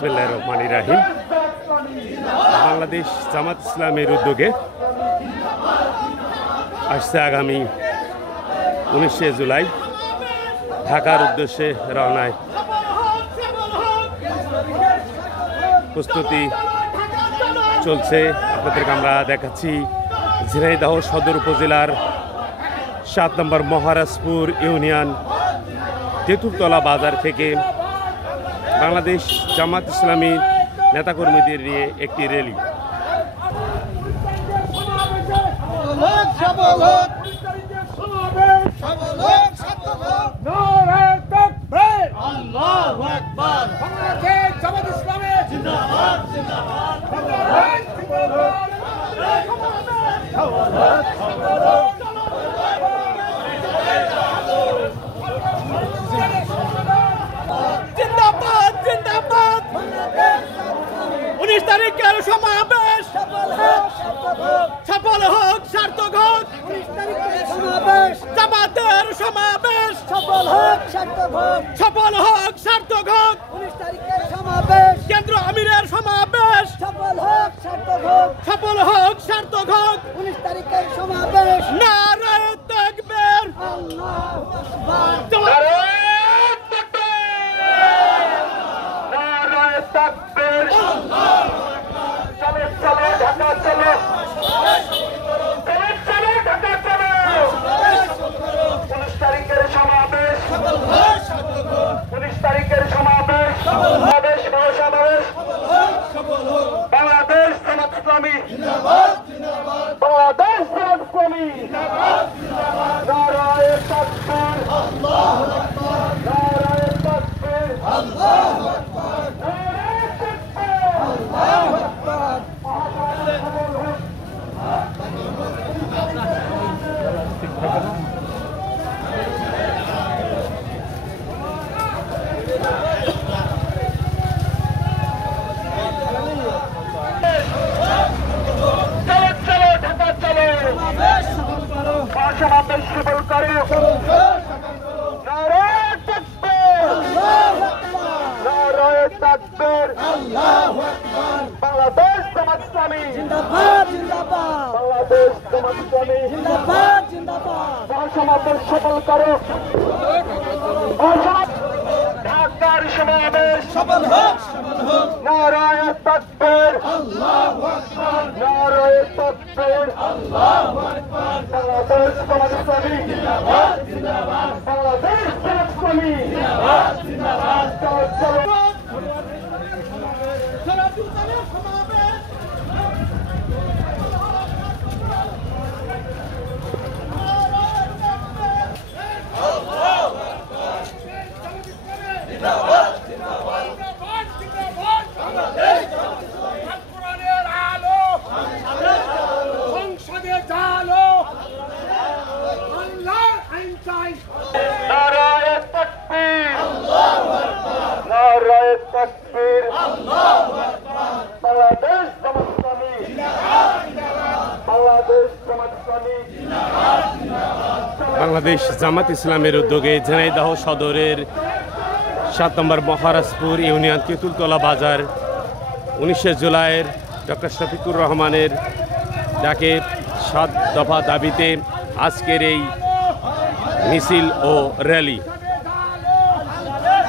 বিসমিল্লাহির রহমানির রহিম। বাংলাদেশ জামাত ইসলামের উদ্যোগে আসছে আগামী 19শে জুলাই ঢাকার উদ্দেশ্যে রওনায় প্রস্তুতি চলছে। আপনাদেরকে আমরা দেখাচ্ছি ঝিনাইদহ সদর উপজেলার 7 নম্বর মহারাজপুর ইউনিয়ন তেঁতুলতলা বাজার থেকে বাংলাদেশ জামাত ইসলামী নেতাকর্মীদের নিয়ে একটি র্যালি। তারিখের সমাবেশ সফল হোক, সার্থক হোক। জামাতের সমাবেশ সফল হোক, সার্থক হোক। কেন্দ্র আমিরের সমাবেশ সফল হোক, সার্থক হোক। 19 তারিখের সমাবেশ। নারায়ে তাকবীর, নারায়ে তাকবীর। চলো চলো ঢাকা চলো, চলো ঢাকা চলো। 19 তারিখের সমাবেশ, 19 তারিখের সমাবেশ, সমাবেশ সমাবেশ। বাংলাদেশ জামাত ইসলামী বাংলাদেশ জামাত ইসলামী নারায়ে তাকবীর, নারায়ে তাকবীর, আল্লাহু আকবার, নারায়ে তাকবীর, আল্লাহু আকবার। সমাবেশ সফল করো, নারায়ে তাকবীর, নারায়ে তাকবীর, আল্লাহু আকবার। বাংলাদেশ জামাত ইসলামী জিন্দাবাদ, জিন্দাবাদ। বাংলাদেশ জামাত ইসলামী জিন্দাবাদ, জিন্দাবাদ। সমাবেশ সফল করো, ঢাকার সমাবেশ সফল হোক, নারায়ে তাকবীর, আল্লাহু আকবার, নারায়ে তাকবীর, আল্লাহু আকবার। বাংলাদেশ জামাত ইসলামী জিন্দাবাদ, জিন্দাবাদ। বাংলাদেশ জামাত ইসলামী জিন্দাবাদ, জিন্দাবাদ। চলো চলো। নারায়ে তাকবীর, নারায়ে তাকবীর, বাংলাদেশ জামাত ইসলামী বাংলাদেশ জামাত ইসলামী। বাংলাদেশ জামাত ইসলামের উদ্যোগে ঝিনাইদহ সদরের 7 নম্বর মহারাজপুর ইউনিয়ন তেঁতুলতলা বাজার 19শে জুলাইয়ের ডক্টর শফিকুর রহমানের ডাকে 7 দফা দাবিতে আজকের এই মিছিল ও র্যালি।